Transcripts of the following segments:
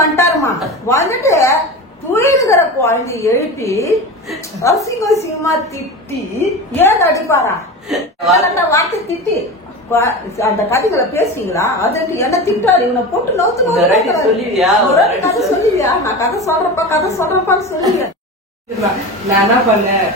வந்துட்டாருமா. வந்துட்டு துயிலுகிற குழந்தை எழுப்பி அசிங்கமா திட்டி ஏன் அடிப்பாரா? வார்த்தை திட்டி அந்த கதைகளை பேசுவீங்களா? அதுக்கு என்ன திட்டாரு இவனை போட்டு நோத்து சொல்லுவியா? நான் கதை சொல்றப்பான்னு சொல்லுங்க. நான் என்ன பண்ணேன்,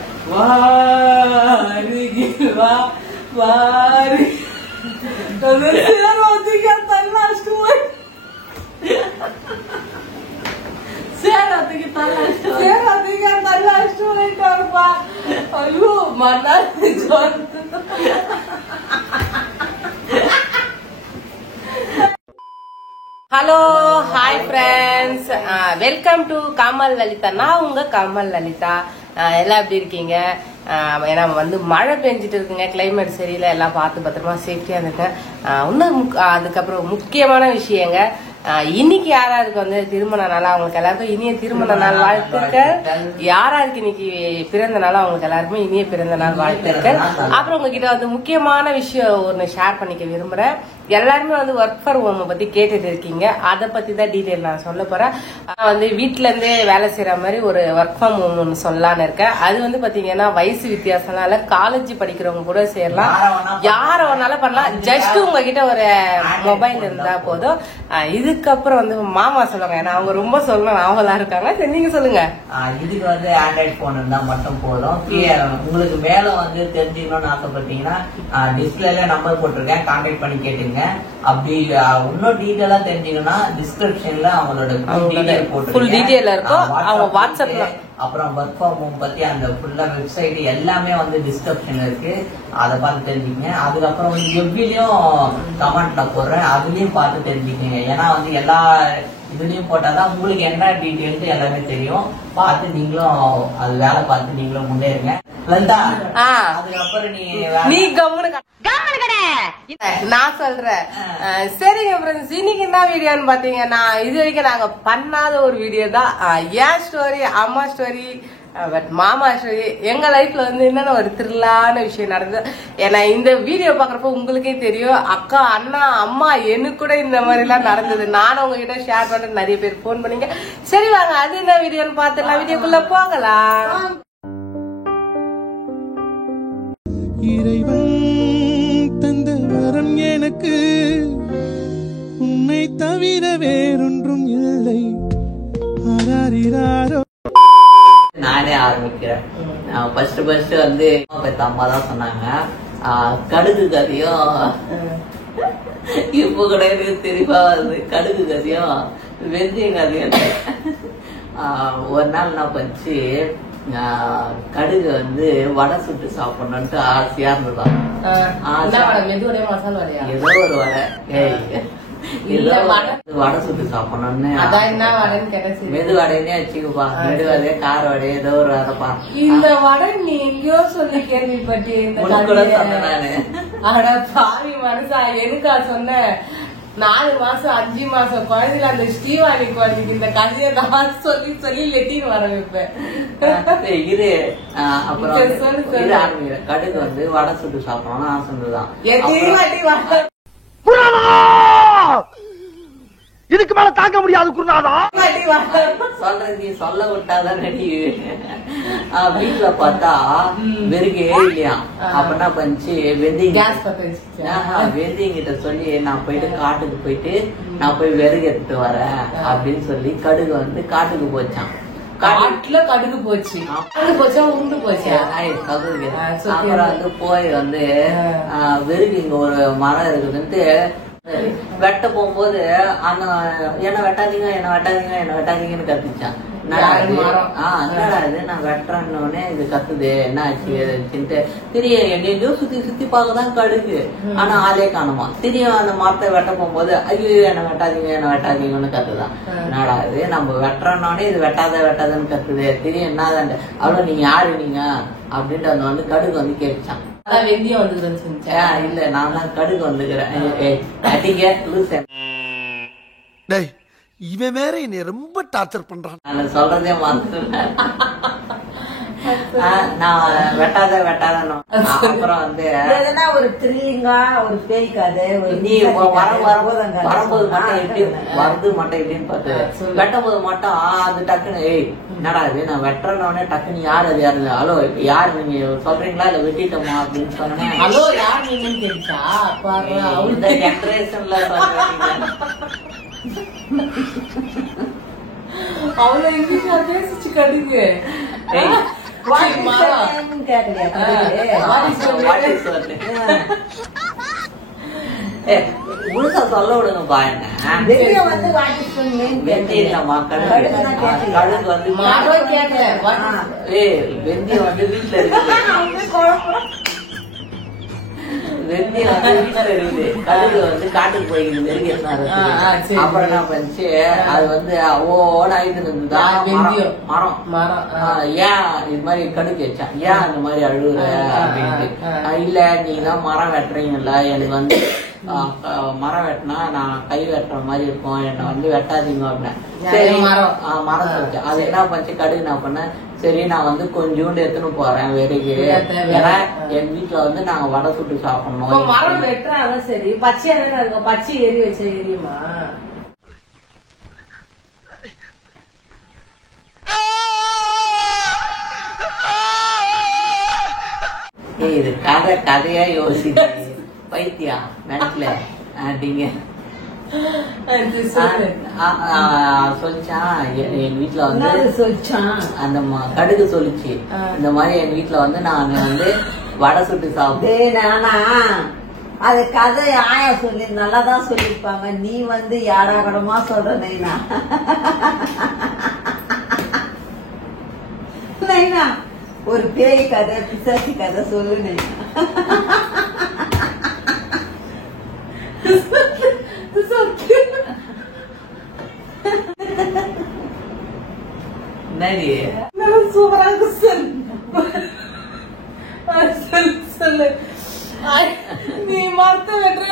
ஐயோ மன்னா. Hello hi friends, welcome to Kamal Lalitha. நான் உங்க கமல் லலிதா. எல்லாம் எப்படி இருக்கீங்க? ஏன்னா மழை பெஞ்சிட்டு இருக்குங்க, கிளைமேட் சரியில்லை, எல்லாம் பார்த்து பத்திரமா சேஃப்டியா இருக்கேன். இன்னும் அதுக்கப்புறம் முக்கியமான விஷயங்க, இன்னைக்கு யாராருக்கு திருமண நாள், அவங்களுக்கு எல்லாருக்கும் இனிய திருமண நாள் வாழ்த்துக்கள். யாராருக்கு இன்னைக்கு பிறந்த நாள், அவங்களுக்கு எல்லாருக்குமே இனிய பிறந்த நாள் வாழ்த்துக்கள். அப்புறம் உங்ககிட்ட முக்கியமான விஷயம் ஒன்னு ஷேர் பண்ணிக்க விரும்புறேன். எல்லாருமே ஒர்க் ஃப்ரம் ஹோம் பத்தி கேட்டுட்டு இருக்கீங்க, அதை பத்தி தான் டீடைல் நான் சொல்ல போறேன். வீட்டுல இருந்தே வேலை செய்யற மாதிரி ஒரு ஒர்க் ஃப்ரம் ஹோம் ஒன்னு சொல்லலான்னு இருக்கேன். அது பாத்தீங்கன்னா வயசு வித்தியாசம்னால காலேஜ் படிக்கிறவங்க கூட சேரலாம், யார வேணாலும் பண்ணலாம். ஜஸ்ட் உங்ககிட்ட ஒரு மொபைல் இருந்தா போதும். இதுக்கப்புறம் மாமா சொல்லுவாங்க, ஏன்னா அவங்க ரொம்ப சொல்லணும் அவங்களா இருக்காங்க. சரி நீங்க சொல்லுங்க. இதுக்கு ஆண்ட்ராய்ட் போன் இருந்தா மட்டும் போதும். உங்களுக்கு மேலும் தெரிஞ்சுக்கணும்னு ஆசைப்பட்டீங்கன்னா டிஸ்பிளேல நம்பர் போட்டிருக்கேன், கான்டாக்ட் பண்ணி கேட்டுங்க. அப்படி இன்னும் டீடைலா தெரிஞ்சுக்கணும்னா டிஸ்கிரிப்ஷன்ல அவங்களோட ஃபுல் டீடைல் இருக்கும். அவங்க வாட்ஸ்அப்ல அப்புறம் ஒர்க் ஃப்ரம் ஹோம் பத்தி அந்த ஃபுல்லா வெப்சைட் எல்லாமே டிஸ்கிரிப்ஷன்ல இருக்கு, அதை பார்த்து தெரிஞ்சுக்கங்க. அதுக்கப்புறம் எவ்விலையும் கமெண்ட்ல போடுறேன், அதுலயும் பார்த்து தெரிஞ்சுக்கங்க. ஏன்னா எல்லா இதுலயும் போட்டாதான் உங்களுக்கு என்ன டீடைல்ஸ் எல்லாமே தெரியும். பார்த்து நீங்களும் அது வேலை பார்த்து நீங்களும் முன்னேறுங்க. அதுக்கப்புறம் நீ நான் சொல்றேன். சரிங்க ஃப்ரெண்ட்ஸ், இன்னைக்கு என்ன வீடியோன்னு பாத்தீங்கன்னா, இது வரைக்கும் நாங்க பண்ணாத ஒரு வீடியோ தான். ஏன் ஸ்டோரி, அம்மா ஸ்டோரி, பட் மாமா ஸ்டோரி. எங்க லைஃப்ல என்னென்ன ஒரு த்ரில்லான விஷயம் நடந்தது. ஏன்னா இந்த வீடியோ பாக்குறப்ப உங்களுக்கே தெரியும், அக்கா அண்ணா அம்மா எனக்கு கூட இந்த மாதிரி எல்லாம் நடந்தது. நானும் உங்ககிட்ட ஷேர் பண்றேன், நிறைய பேர் போன் பண்ணீங்க. சரி வாங்க அது என்ன வீடியோன்னு பாத்துலாம், வீடியோக்குள்ள போகலாம். இறைவன் தந்த வரம் எனக்கு உன்னை தவிர வேறொன்றும் இல்லை. நானே ஆரம்பிக்கிறேன். ஃபர்ஸ்ட் அம்மா தான் சொன்னாங்க கடுகு கதையும். இப்ப கூட எனக்கு தெரியவா வருது, கடுகு கதையும் வெந்தய கதையும். ஒரு நாள் நான் பச்சு கடுகு வடை சுட்டு சாப்பிடணும்ட்டு ஆசையா இருந்ததான். ஏதோ ஒரு வடை, வடை சுட்டு சாப்பிடணும்னு. மெது வடைன்னே வச்சுக்கப்பா, மெது வடையே கார வடையே ஏதோ ஒரு வடைப்பா. இந்த வடை நீ எங்கேயோ சொல்லி கேள்விப்பட்டேன் கூட சொன்னேன் நானு. அட பாவி மனசா, எதுக்கா சொன்ன? 4 மாசம் 5 மாசம் குழந்தைல அந்த ஸ்ரீவாணி குழந்தைக்கு இந்த கதையை நான் சொல்லி சொல்லி லெட்டின்னு வர வைப்பேன். இது அப்புறம் ஆரம்பிக்கிறேன். கடுகு வடை சுட்டு சாப்பிடணும்னு ஆசை இருந்துதான். இதுக்கு மேல தாக்க முடியாது குருநாதா. சொல்றது நீ சொல்ல விட்டாதான் நடி. வீட்டுல பார்த்தா வெறுகே இல்லையா, அப்படின்னா பஞ்சு வெந்தயம் கிட்ட சொல்லி நான் போயிட்டு காட்டுக்கு போயிட்டு நான் போய் விறகு எடுத்துட்டு வரேன் அப்படின்னு சொல்லி கடுகு காட்டுக்கு போச்சான். காட்டுல கடுகு போச்சு, கடுகு போச்சா உண்டு போச்சு. அப்புறம் போய் வெறுகு இங்க ஒரு மரம் இருக்குதுன்ட்டு வெட்ட போகும்போது அந்த என்ன வெட்டாதீங்க என்ன வெட்டாதீங்க என்ன வெட்டாதீங்கன்னு கத்துச்சான். என்னடா இது நான் வெட்டுறேன்னு இது கத்துது, என்ன ஆச்சுன்ட்டு திரிய எங்கெங்கயோ சுத்தி சுத்தி பார்க்கதான் கடுகு. ஆனா ஆளே காணுமா. திரியும் அந்த மரத்தை வெட்ட போகும்போது ஐயோ என்ன வெட்டாதீங்கன்னு கத்துதான். என்னடா இது நம்ம வெட்டுறோன்னே இது வெட்டாதன்னு கத்துது. திரியும் என்னதான் அவ்வளவு நீங்க யாரு நீங்க அப்படின்ட்டு அந்த கடுகு கேட்டுச்சான். வெந்தயம் வந்துக்கிறேன். இல்ல நான் தான் கடுகு வந்துக்கிறேன். இவன் வேற என்னை ரொம்ப டார்ச்சர் பண்றான். நான் சொல்றதே மறந்துட்டேன். நான் வெட்டாத அப்புறம் வந்து எதுனா ஒரு த்ரில்லிங்கா ஒரு பேய் கதை ஒரு நீ வரும்போது மட்டும் எப்படி வருது மட்டும் எப்படின்னு பார்த்து வெட்டும் போது மட்டும் அது டக்குன்னு ஏய் என்னடா இது நான் வெட்டுறனே டக்குன்னு யாரு அது யாரு ஹலோ யாரு நீங்க சொல்றீங்களா இல்ல வெட்டிட்டோமா அப்படின்னு சொன்னேன். ஹலோ யார் நீங்கன்னு கேட்டா இந்த ஜெனரேஷன்ல சொல்றீங்க அவ்வளவு இங்கிலீஷா பேசிச்சு கடுங்க. முழுசா சொல்ல விடுங்கப்பா என்ன வெந்தயம்மா கழுகு வந்து வெந்தயம் வந்து வீட்டுல இருக்கு வெந்தயம் வந்து வீட்டுல இருக்குது கழுகு வந்து காட்டுக்கு போய்க்குது வெறும் அப்புறம் என்ன பண்ணுச்சு அது வந்து ஓன்னு ஆயிட்டு இருந்ததுதான் மரம் ஏன் இது மாதிரி கடுக்கு வச்சான் ஏன் அந்த மாதிரி அழுகுற அப்படின்ட்டு இல்ல நீங்க தான் மரம் வெட்டுறீங்கல்ல எனக்கு வந்து மரம் வெட்டினா நான் கை வெட்டுற மாதிரி இருக்கும் என்ன வந்து வெட்டாதீங்க அப்படின்னு சரி மரம் வச்சேன் அது என்ன பண்ணுச்சு கடுகு என்ன பண்ண சரி நான் வந்து கொஞ்சோண்டு எடுத்துன்னு போறேன் வெறுகு ஏன்னா என் வீட்டுல வந்து நாங்க வடை சுட்டு சாப்பிடணும். மரம் வெட்டுறாங்க சரி பச்சையா இருக்கும் பச்சை எரி வச்ச எரியுமா இது கதையா யோசிச்சு பைத்தியா மென்ட்ல நீங்க சொல்லிச்சான் என் வீட்டுல வந்து அந்த கடுகு சொல்லிச்சு இந்த மாதிரி என் வீட்டுல வந்து நான் வந்து வடை சுட்டு சாப்பிட்டேன். அது கதை ஆயா சொல்லி நல்லாதான் சொல்லிருப்பாங்க. நீ வந்து யாராகடமா சொல்ற நைனா நைனா ஒரு பேய் கதை பிசாசி கதை சொல்லு நைனா. சூப்பராக சொல்லு நீ மரத்த வெட்டுற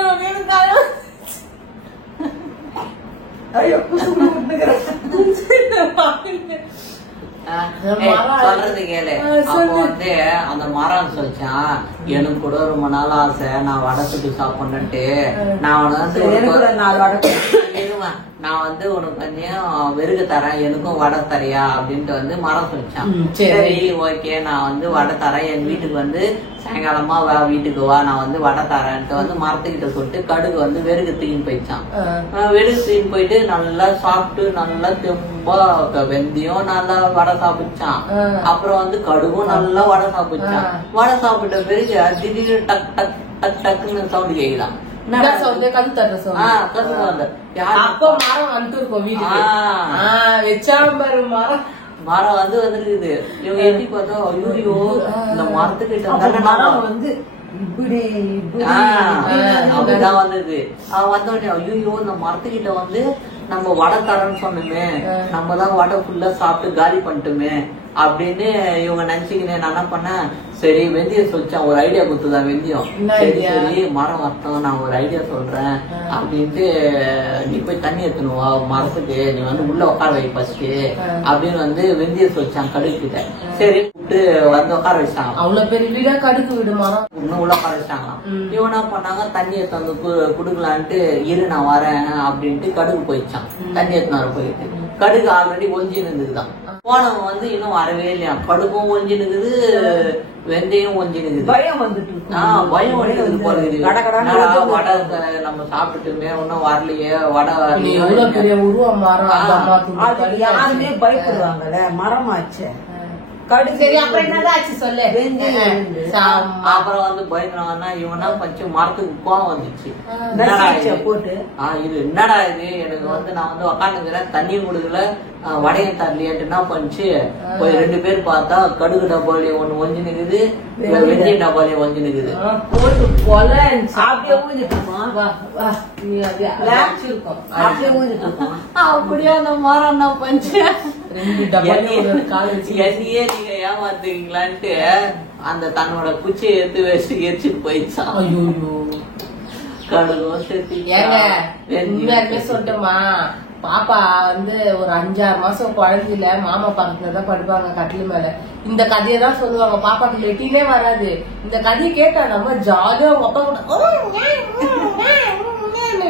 சொல்றது கேளு. அப்போ வந்து அந்த மரம் சொல்லிச்சான் எனக்கு கூட ரொம்ப நாள் ஆசை நான் வடை சுட்டு சாப்பிடணுன்ட்டு நான் வந்து உனக்கு கொஞ்சம் வெறுகு தரேன் எனக்கும் வடை தரையா அப்படின்ட்டு வந்து மரம் சொல்லிச்சான். சரி ஓகே நான் வந்து வடை தரேன் என் வீட்டுக்கு வந்து சாயங்காலமா வா வீட்டுக்கு வா நான் வந்து வடை தரேன்ட்டு வந்து மரத்துக்கிட்ட சொல்லிட்டு கடுகு வந்து வெறுகு தூக்கின்னு போயிடுச்சான். வெறுகு தூக்கின்னு போயிட்டு நல்லா சாப்பிட்டு நல்லா தெம்பா வெந்தயம் நல்லா வடை சாப்பிடுச்சான். அப்புறம் வந்து கடுகும் நல்லா வடை சாப்பிடுச்சான். வடை சாப்பிட்ட பிறகு திடீர்னு டக் டக் டக் டக்குன்னு சவுண்ட் கேக்குதான். மரம் வந்து வந்துருக்குது. இவங்க எப்படி பார்த்தா ஐயோ இந்த மரத்துக்கிட்ட மரம் வந்து அப்படிதான் வந்தது. வந்தோடனே ஐயோ இந்த மரத்துக்கிட்ட வந்து நம்ம வடை தரேன்னு சொன்னோமே நம்ம தான் வடை ஃபுல்லா சாப்பிட்டு காலி பண்ணிட்டோமே அப்படின்னு இவங்க நினைச்சுக்கினே நான் என்ன பண்ணேன் சரி வெந்தயம் சொல்லிச்சான் ஒரு ஐடியா கொடுத்துதான் வெந்தயம் சரி சரி மரம் வரட்டும் நான் ஒரு ஐடியா சொல்றேன் அப்படின்ட்டு நீ போய் தண்ணி எடுத்துனுவா மரத்துக்கு நீ வந்து உள்ள உட்கார வை ஃபர்ஸ்ட் அப்படின்னு வந்து வெந்தயம் சொல்லிச்சான் கடுகு கிட்ட. சரி கூப்பிட்டு வந்து உட்கார வச்சாங்க. அவ்வளவு பெரிய வீடா கடுகு வீடு மரம் இன்னும் உள்ள உட்கார வச்சாங்களாம். இவன் என்ன பண்ணாங்க தண்ணி எடுத்து வந்து குடுக்கலான்ட்டு இரு நான் வரேன் அப்படின்ட்டு கடுகு போயிடுச்சான். தண்ணி எடுத்துனாரு போயிட்டு கடுகு ஆல்ரெடி ஒஞ்சி இருந்ததுதான். போனவங்க வந்து இன்னும் வரவே இல்லையா. கடுகும் ஒஞ்சி நிக்குது வெந்தயம் ஒஞ்சி நிக்குது. பயம் வந்துட்டு பயம் ஒழிக்குது போல வடை நம்ம சாப்பிட்டுமே ஒன்னும் வரலையே வடை யாருமே பயப்படுவாங்கல்ல மரமாச்சு. அப்புறம் வந்து பயந்துறாங்கன்னா இவனா பச்சு மரத்துக்கு கோவம் வந்துச்சு. போட்டு இது என்னடா இது எனக்கு வந்து நான் வந்து உக்காந்துக்கிறேன் தண்ணியும் கொடுக்கல வடையும் தரலையாட்டு என்ன பண்ணுச்சு போய் 2 பேர் பார்த்தா கடுகு டப்பாலையும் ஒண்ணு ஒஞ்சி நிக்குது வெந்தய டப்பாலையும் ஒஞ்சி நிக்குது. போட்டு கொலை அப்படியே அப்படியே அந்த மரம் என்ன பண்ணுச்சு என்னையே நீங்க ஏமாத்துவீங்களான்ட்டு அந்த தன்னோட குச்சியை எடுத்து வச்சு எரிச்சுட்டு போயிடுச்சான். கடுகும் சேர்த்து சொல்லட்டுமா பாப்பா வந்து ஒரு 5-6 மாசம் குழந்தையில மாமா பக்கத்துலதான் படுப்பாங்க கட்டில மேல. இந்த கதையை தான் சொல்லுவாங்க. பாப்பாக்கு லெட்டினே வராது. இந்த கதையை கேட்டா நம்ம ஜாலியா அவங்க அப்பா கூட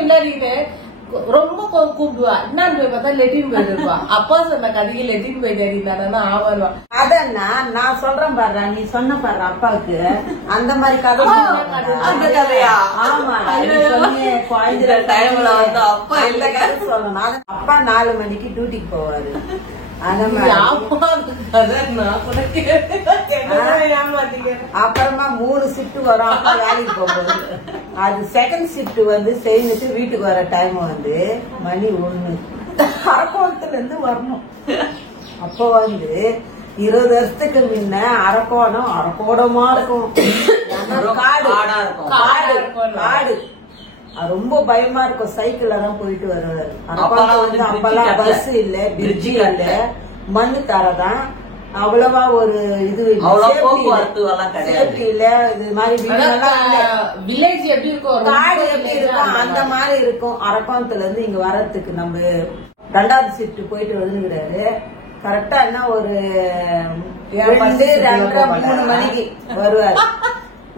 விளையாடிக்கிட்டு ரொம்ப கூப்பிடுவா. என்னன்னு போய் பார்த்தா லெட்டின் போயிட்டு அப்பா சொன்ன கதைக்கு லெட்டின் போயிட்டு இருந்தானா ஆவருவா. அதன்னா நான் சொல்றேன் பாரு, நீ சொன்ன பாரு அப்பாவுக்கு அந்த மாதிரி கதை. அந்த கதையா? ஆமா, சொன்னியே குழந்தை டைம்ல வந்து அப்பா இந்த கதை சொல்லணும். அப்பா 4 மணிக்கு டியூட்டிக்கு போவாரு. அந்த மாதிரி அப்புறமா 3 ஷிஃப்ட் வரும். அப்பா வேலைக்கு போகும்போது அது செகண்ட் ஷிஃப்ட் வந்து செய்துட்டு வீட்டுக்கு வர டைம் வந்து மணி 1. அரக்கோணத்துல இருந்து வரணும். அப்போ வந்து 20 வருஷத்துக்கு முன்ன அரக்கோணம் அரக்கோணமா இருக்கும். காடு காடு ரொம்ப பயமா இருக்கும். சைக்கிள்ல தான் போயிட்டு வருவாரு. அப்பெல்லாம் பஸ் இல்ல, பிரிட்ஜி இல்ல, மண்ணு தரதான். அவ்வளவா ஒரு இது சேஃப்டி இல்ல. இது மாதிரி வில்லேஜ் எப்படி இருக்கும், காடு எப்படி இருக்கும் அந்த மாதிரி இருக்கும். அரக்கோணத்துல இருந்து இங்க வர்றதுக்கு நம்ம 2வது ஷிஃப்ட் போயிட்டு வந்துக்கிறாரு. கரெக்டா என்ன ஒரு 2-2:30-3 மணிக்கு வருவாரு.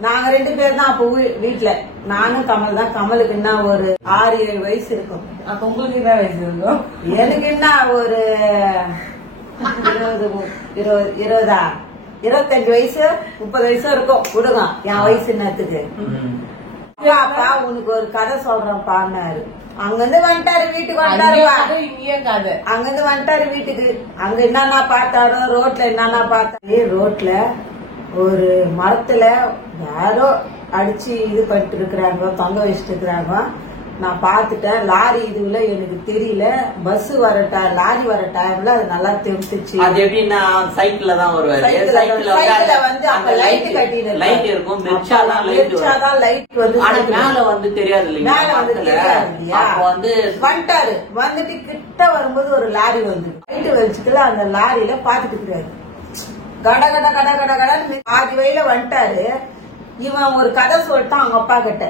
நாங்க 2 பேர் தான் அப்ப வீட்டுல. நானும் கமல் தான். கமலுக்கு என்ன ஒரு 6-7 வயசு இருக்கும். அப்ப உங்களுக்கு என்ன வயசு இருக்கும்? எனக்கு என்ன ஒரு 25 வயசு 30 வயசு இருக்கும். விடுங்க என் வயசு என்னத்துக்கு. அப்பா உனக்கு ஒரு கதை சொல்றேன் பாருனாரு. அங்கிருந்து வந்துட்டாரு வீட்டுக்கு. வந்துட்டாருப்பா அங்கிருந்து வந்துட்டாரு வீட்டுக்கு. அங்க என்னன்னா பார்த்தாரோ, ரோட்ல என்னன்னா பார்த்தாரு. ரோட்ல ஒரு மரத்துல யாரோ அடிச்சு இது பண்ணிட்டு இருக்கிறாங்க, தொங்க வச்சுட்டு இருக்கிறாங்க. நான் பாத்துட்டேன். லாரி இதுல எனக்கு தெரியல. பஸ் வர லாரி வர டைம்ல அது நல்லா தெரிஞ்சிச்சு. அது எப்படின்னா சைக்கிள்ல தான் வருவாரு. சைக்கிள்ல வந்து அப்ப லைட் கட்டிட்டு லைட் இருக்கும். லைட் வந்து மேல வந்து தெரியாது. மேல வந்து தெரியாது இல்லையா? வந்து வந்துட்டாரு. வந்துட்டு கிட்ட வரும்போது ஒரு லாரி வந்து லைட் வச்சுக்கல. அந்த லாரியில பாத்துட்டு இருக்காரு. கட கட கட கட கடன்னு 5 வயல வந்துட்டாரு. இவன் ஒரு கதை சொல்லிட்டான் அவங்க அப்பா கிட்ட.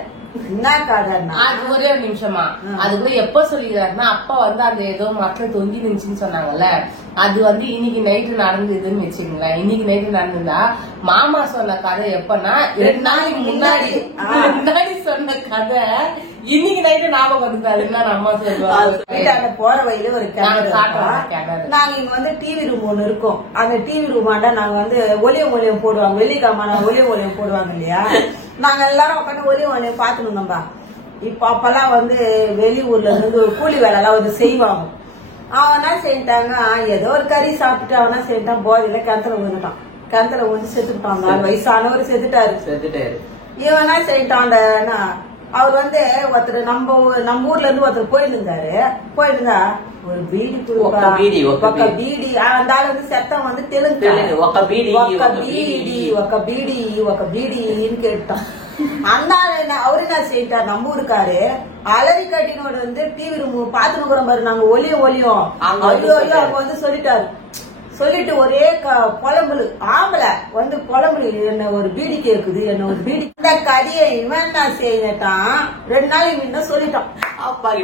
என்ன கதைன்னா அது ஒரே ஒரு நிமிஷமா. அது கூட எப்ப சொல்லிக்கிறாருன்னா, அப்பா வந்து அந்த ஏதோ மரத்துல தொங்கி நின்றுன்னு சொன்னாங்கல்ல, அது வந்து இன்னைக்கு நைட்டு நடந்ததுன்னு வச்சுக்கோங்களேன். இன்னைக்கு நைட்டு நடந்ததா மாமா சொன்ன கதை எப்பன்னா 2 நாளைக்கு முன்னாடி சொன்ன கதை இன்னைக்கு நைட்டு ஞாபகம் வந்துட்டாருன்னா அம்மா சொல்லுவாங்க. போற வழியில ஒரு கிணறு. நாங்க இங்க வந்து டிவி ரூம் ஒண்ணு இருக்கும். அந்த டிவி ரூமாண்டா நாங்க வந்து ஒலியம் போடுவாங்க. வெள்ளிக்கிழமை ஒலியம் போடுவாங்க இல்லையா? நாங்க எல்லாரும் உட்காந்து ஒலியம் பாத்துணும். நம்ம இப்ப அப்பெல்லாம் வந்து வெளியூர்ல இருந்து கூலி வேலை எல்லாம் வந்து செய்வாங்க. அவனா செஞ்சிட்டாங்க. ஏதோ ஒரு கறி சாப்பிட்டுட்டு அவனா செஞ்சுட்டான். போதையில கிணத்துல விழுந்துட்டான். கிணத்துல விழுந்து செத்துட்டான். 4 வயசானவர் செத்துட்டாரு. இவனா செஞ்சிட்டான்டா. அவர் வந்து ஒருத்தர் நம்ம ஊர்ல இருந்து ஒருத்தர் போயிருந்தா ஒரு பீடி பீடி அந்த ஆள் வந்து சத்தம் வந்து தெலுங்கு பீடின்னு கேட்டான். அந்த ஆள் அவரு என்ன செய்யிட்டார், நம்ம ஊருக்காரு அலரி கட்டினோட வந்து டிவி ரூம் பாத்துன்னு பாரு. நாங்க ஒலியும் ஐயோ அவங்க வந்து சொல்லிட்டு ஒரே புலம்புல ஆம்பளை வந்து புலம்புல என்ன ஒரு பீடி கேக்குது, என்ன ஒரு பீடி. இந்த கதையை இவன் என்ன செய்யட்டான் 2 நாளைக்கு முன்ன சொல்லிட்டான்.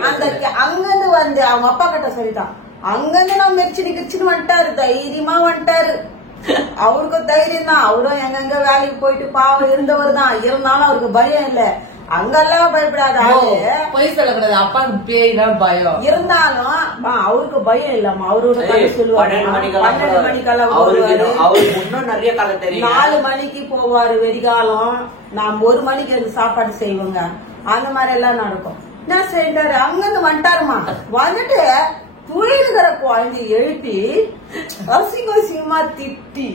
அந்த அங்கிருந்து வந்து அவங்க அப்பா கிட்ட சொல்லிட்டான். அங்கிருந்து நான் மெச்சின்னு வந்துட்டாரு. தைரியமா வந்துட்டாரு. அவருக்கும் தைரியம் தான். அவரும் எங்க வேலைக்கு போயிட்டு பாவம் இருந்தவர் தான். இருந்தாலும் அவருக்கு பயம் இல்ல. அங்கெல்லாம் பயப்படாத ஆளு. போய் சொல்லக்கூடாது. அப்பாவுக்கு பேய்னா பயம். இருந்தாலும் அவருக்கு பயம் இல்லம்மா. அவரோட கதை சொல்லுவாரு. 12 மணிக்கெல்லாம் 4 மணிக்கு போவாரு வெடிகாலம். நாம் 1 மணிக்கு அந்த சாப்பாடு செய்வோங்க. அந்த மாதிரி எல்லாம் நடக்கும். என்ன செய்தாரு, அங்கிருந்து வந்துட்டாருமா. வந்துட்டு துயிலுகிற குழந்தை எழுப்பி அசிங்கமா திட்டி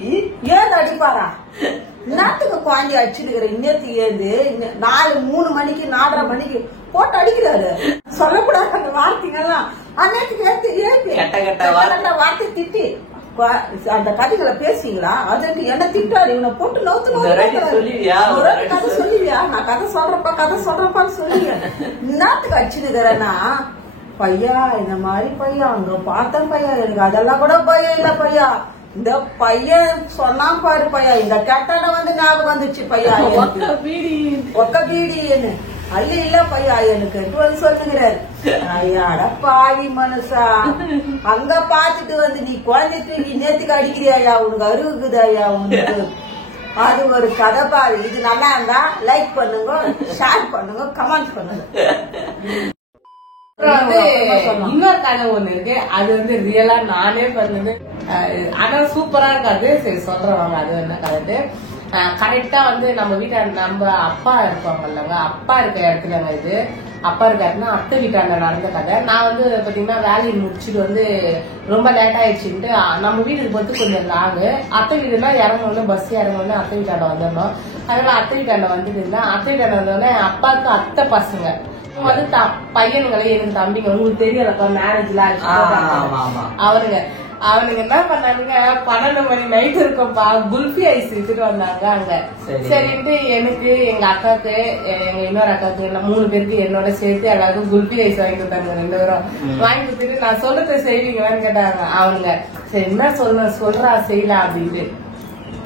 ஏன் அடிப்பாரா? நாட்டுக்கு குழந்தை அடிச்சுடுகிற இன்னத்துக்கு ஏந்து 3 மணிக்கு 4:30 மணிக்கு போட்டு அடிக்கிறாரு. சொல்லக்கூடாது அந்த வார்த்தைகள்லாம். அன்னைக்கு ஏத்து வார்த்தை திட்டி அந்த கதைகளை பேசுவீங்களா? அதுக்கு என்ன திட்டாரு. இவனை போட்டு நோத்து சொல்லுவியா? நான் கதை சொல்றப்பான்னு சொல்லுங்க. நாட்டுக்கு அடிச்சுடுகிறேன்னா பையா இந்த மாதிரி பையா அங்க பார்த்தேன் பையா. எனக்கு அதெல்லாம் கூட பையன் இல்ல பையா. இந்த பையன் சொன்னா பாரு பையா. இந்த கட்டணம் வந்து ஞாபகம் வந்துச்சு பையா. ஒக்க பீடின்னு ஐயா இல்ல பையா எனக்கு வந்து சொல்லுகிறாரு. ஐயாட பாவி மனுஷா, அங்க பாத்துட்டு வந்து நீ குழந்தை தூக்கி நேத்துக்கு அடிக்கிறியா, உனக்கு அறிவுக்குதாயா உனக்கு? அது ஒரு கதை பாரு. இது நல்லா இருந்தா லைக் பண்ணுங்க, ஷேர் பண்ணுங்க, கமெண்ட் பண்ணுங்க. இன்னொரு கதை ஒண்ணு இருக்கு, அது வந்து ரியலா நானே பண்ணது. ஆனா சூப்பரா இருக்காது. சரி சொல்றவங்க அது என்ன கதை. கரெக்டா வந்து நம்ம வீட்டை நம்ம அப்பா இருப்பாங்கல்லங்க, அப்பா இருக்க இடத்துலங்க இது. அப்பா இருக்க இடத்துல அத்தை வீட்டாண்ட நடந்த கதை. நான் வந்து பாத்தீங்கன்னா வேலையை முடிச்சுட்டு வந்து ரொம்ப லேட் ஆயிடுச்சுட்டு நம்ம வீட்டுக்கு போறது கொஞ்சம் லாங்கு. அத்தை வீடுனா இறங்கணும், பஸ் இறங்கணும், அத்தை வீட்டாண்ட வந்துடணும். அதனால அத்தை வீட்டாண்ட வந்துட்டு இருந்தேன். அத்தை வீட்டாண்ட வந்தோடனே அப்பாவுக்கு அத்தை பசங்க வந்து பையனுங்களே, எனக்கு தம்பிங்க, உங்களுக்கு தெரியலப்பா மேரேஜ்ல அவனுங்க என்ன பண்ணானுங்க, 12 மணி நைட் இருக்கும்பா, குல்ஃபி ஐஸ் எடுத்துட்டு வந்தாங்க அங்க. சரின்ட்டு எனக்கு, எங்க அக்காவுக்கு, எங்க இன்னொரு அக்காவுக்கு, 3 பேருக்கு என்னோட சேர்த்து எல்லாருக்கும் குல்ஃபி ஐஸ் வாங்கி கொடுத்தாங்க. 2 பேரும் வாங்கி கொடுத்துட்டு நான் சொல்றத செய்வீங்களான்னு கேட்டாங்க. அவனுங்க சரி என்ன சொல்றா செய்யலாம் அப்படின்ட்டு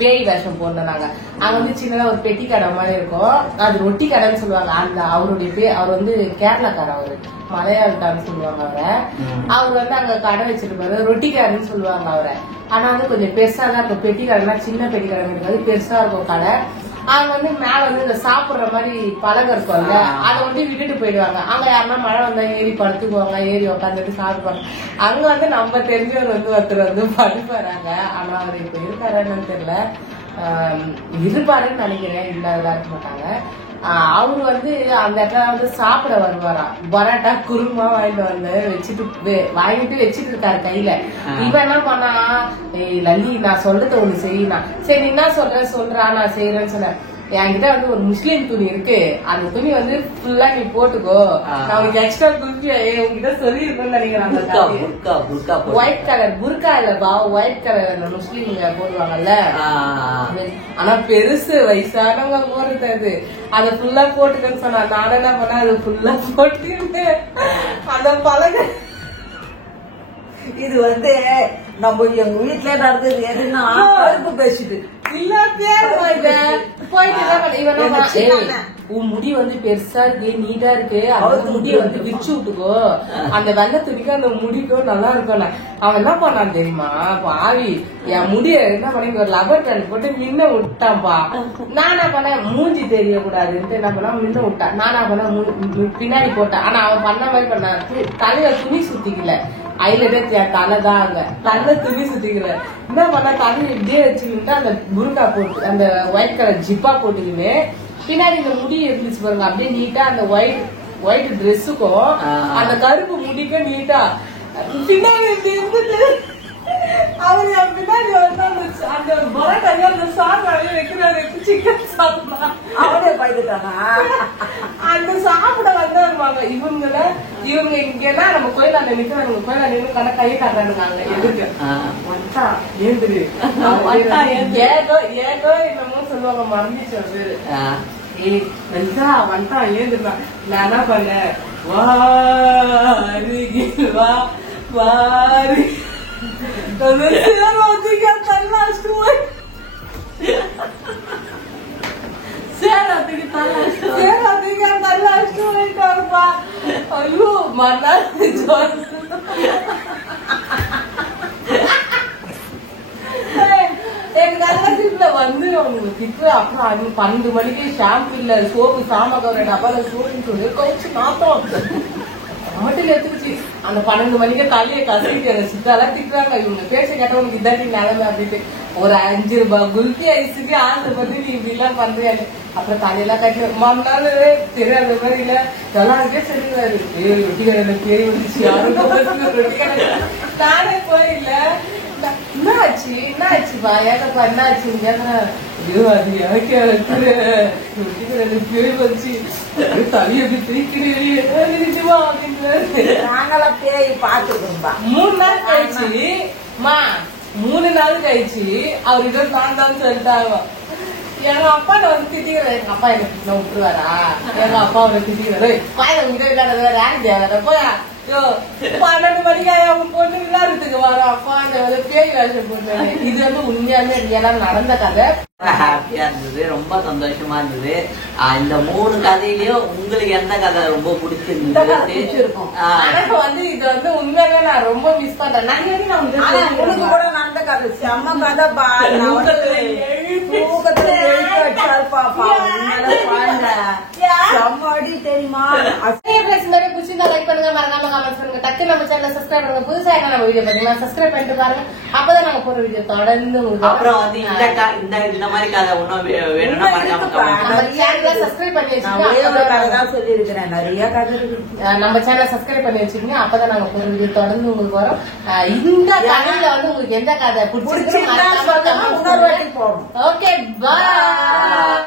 பேய் வேஷம் போனாங்க. அங்க வந்து சின்னதா ஒரு பெட்டி கடை மாதிரி இருக்கும், அது ரொட்டி கடைன்னு சொல்லுவாங்க. அந்த அவருடைய அவர் வந்து கேரளாக்கார, அவரு மலையாளத்தான்னு சொல்லுவாங்க அவரை. அவர் வந்து அங்க கடை வச்சிருப்பாரு, ரொட்டி கடைன்னு சொல்லுவாங்க அவரை. ஆனா வந்து கொஞ்சம் பெருசா தான் இருக்கும். பெட்டி கடைனா சின்ன பெட்டி கடை இருக்காது, பெருசா இருக்கும் கடை. அவங்க வந்து மேல வந்து இந்த சாப்பிடுற மாதிரி பலகை இருக்கும்ல, அதை வந்து விட்டுட்டு போயிடுவாங்க. அங்க யாருன்னா மழை வந்தா ஏறி படுத்துக்குவாங்க, ஏறி உட்காந்துட்டு சாப்பிடுவாங்க. அங்க வந்து நம்ம தெரிஞ்சவர் வந்து ஒருத்தர் வந்து படுப்பாராங்க. ஆனா அவர் இப்ப இருக்காருன்னு தெரியல, இருப்பாருன்னு நினைக்கிறேன், இல்லாததா இருக்க மாட்டாங்க. அவரு வந்து அந்த இடத்துல வந்து சாப்பிட வருவாராம். பரோட்டா குருமா வாங்கிட்டு வச்சுட்டு இருக்காரு கையில. இவன் என்ன பண்ணா, லல்லி நான் சொல்றத ஒண்ணு செய்யணும். சரி நீ என்ன சொல்றா நான் செய்யறேன்னு சொன்னேன். என்கிட்ட வந்து ஒரு முஸ்லீம் துணி இருக்கு, அந்த துணி வந்து ஃபுல்லா நீ போட்டுக்கோ, நான் உனக்கு எக்ஸ்ட்ரா குல்ஃபி உங்ககிட்ட சொல்லி இருக்கணும்னு நினைக்கிறேன். ஒயிட் கலர் புர்கா இல்லப்பா, ஒயிட் கலர் முஸ்லீம் போடுவாங்கல்ல, ஆனா பெருசு வயசானவங்க போறது அது. அதை ஃபுல்லா போட்டுக்கன்னு சொன்னா, நானும் என்ன பண்ண அது ஃபுல்லா போட்டு அந்த பழக. இது வந்து நம்ம எங்க வீட்டுல நடந்தது எதுன்னா கருப்பு பேசிட்டு இல்ல போயிட்டு உன் முடி வந்து பெருசா இருக்கு, நீட்டா இருக்கு, அந்த முடிய வந்து விரிச்சு விட்டுக்கோ, அந்த வெள்ளை துணிக்கு அந்த முடிக்கும் நல்லா இருக்கும். அவன் என்ன பண்ணான் தெரியுமா பாவி, என் முடிய என்ன பண்ணி ஒரு லபர் பேண்ட் போட்டு மின்ன விட்டான்பா. நான் என்ன பண்ணேன், மூஞ்சி தெரியக்கூடாதுன்ட்டு என்ன பண்ணா மின்ன விட்டான். நான் என்ன பண்ண பின்னாடி போட்டேன். ஆனா அவன் பண்ண மாதிரி பண்ணான், தலையில துணி சுத்திக்கல, ஐலதே தலைதான் அங்க தலை துணி சுத்திக்கல. என்ன பண்ணா தண்ணி இப்படியே வச்சுக்கிட்டு அந்த புருக்கா போட்டு அந்த ஒயிட் கலர் ஜிப்பா போட்டுக்கின்னு பின்னாடி இந்த முடி இருந்துச்சு பாருங்க, அப்படியே நீட்டா அந்த ஒயிட் ட்ரெஸ்ஸுக்கும் அந்த கருப்பு முடிக்க நீட்டா பின்னாடி இப்படி இருந்துட்டு அவரு என் பின்னாடி வந்து அந்த பரோட்டா அந்த சாப்பாடு வைக்கிறாரு, சிக்கன் சாப்பிடா அவனே பயந்துட்டானா. அந்த சாப்பிட வந்துருவாங்க இவங்க இங்கன்னா நம்ம கோயிலாண்ட நிக்கிறாங்க, கோயிலாண்ட நின்று கையை காட்டுறாங்க எதுக்கு வந்தா ஏந்துரு ஏதோ என்னமோ சொல்லுவாங்க, மறந்துச்சு அது. வந்தா ஏந்துருவா. நான் என்ன பண்ணேன், வா வாரி ஐயோ மறுநாள் எங்க கல்யாணத்துல வந்து அவங்க திட்டு. அப்புறம் 12 மணிக்கு ஷாம்பு இல்ல, சோப்பு சாமகவர டப்பால சோப்புன்னு சொல்லி கழிச்சு நாத்தம் மட்டும் எடுத்துக்கிச்சு. அந்த 12 மணிக்கு தலையை கசக்கிட்டு எங்க சித்தாலாம் திட்டுறாங்க, இவங்க பேச கேட்டவனுக்கு இதாட்டி நிலைமை அப்படின்ட்டு. ஒரு 5 ரூபாய் குல்ஃபி ஐஸுக்கு ஆசைப்பட்டு நீ இப்படி எல்லாம் பண்றியாரு. அப்புறம் தலையெல்லாம் கட்டி மறுநாள் தெரியாத மாதிரி இல்ல எல்லாருக்கே சரிவாரு. ரொட்டி கடையில பேய் வந்துச்சு, யாரும் ரொட்டி கடை. நானே போயில என்ன ஆச்சுப்பா ஏக்கப்பா என்ன ஆச்சுன்னு கேட்டேன். ஐயோ அது எனக்கு ரொட்டி கடையில பேய் வந்துச்சு, தலையை பிரிக்கிறேன் அப்படின்னு. நாங்களாம் பேய் பாத்துக்கோம்பா. 3 நாள் கழிச்சு 3 நாள் கழிச்சு அவர்கிட்ட நான் தான் சொல்லிட்டாங்க. எங்க அப்பா வந்து திட்டிக்கிறேன், எங்க அப்பா என்ன விட்டுருவாரா, எங்க அப்பா அவரை திட்டிக்கிறாரு, பாய் உங்ககிட்ட விளையாட ரேங்க் தேவை போயா 12 மணிக்கு அவங்க பொண்ணு விளையாடுறதுக்கு வரோம். அப்பா அந்த பேய் வேஷம் போட்டு இது வந்து உண்மையாலுமே ரியலா நடந்த கதை. ஹாப்பியா இருந்தது, ரொம்ப சந்தோஷமா இருந்தது. இந்த 3 கதையிலயும் உங்களுக்கு எந்த கதை ரொம்ப பிடிச்சிருக்கும்? எனக்கு வந்து இது வந்து உண்மையாவே நான் ரொம்ப மிஸ் பண்றேன். நிறைய வாட்டி நான் வந்து உனக்கு கூட நடந்த கதை செம்ம கதை பா. தூக்கத்துல எழுத்து அடிச்சால் பாப்பா செம்ம அடி தெரியுமா? லைக் பண்ணுங்க, மறக்காம கமெண்ட் பண்ணுங்க, டக்கு நம்ம சேனலை சப்ஸ்கிரைப் பண்ணுங்க. புதுசா என்ன நம்ம வீடியோ பாத்தீங்கன்னா சப்ஸ்கிரைப் பண்ணிட்டு பாருங்க. அப்பதான் நாங்க போற வீடியோ தொடர்ந்து அப்புறம் வந்து இந்த மாதிரி கதை ஒன்னும் வேணும்னா நம்ம சேனலை சப்ஸ்கிரைப் பண்ணி வச்சுக்கோங்க. சொல்லி இருக்கிறேன், நிறைய கதை இருக்கு. நம்ம சேனலை சப்ஸ்கிரைப் பண்ணி வச்சுக்கோங்க. அப்பதான் நாங்க போற வீடியோ தொடர்ந்து உங்களுக்கு வரும். இந்த கதையில வந்து உங்களுக்கு எந்த கதை பிடிச்சிருக்கு போறோம். ஓகே, பாய்.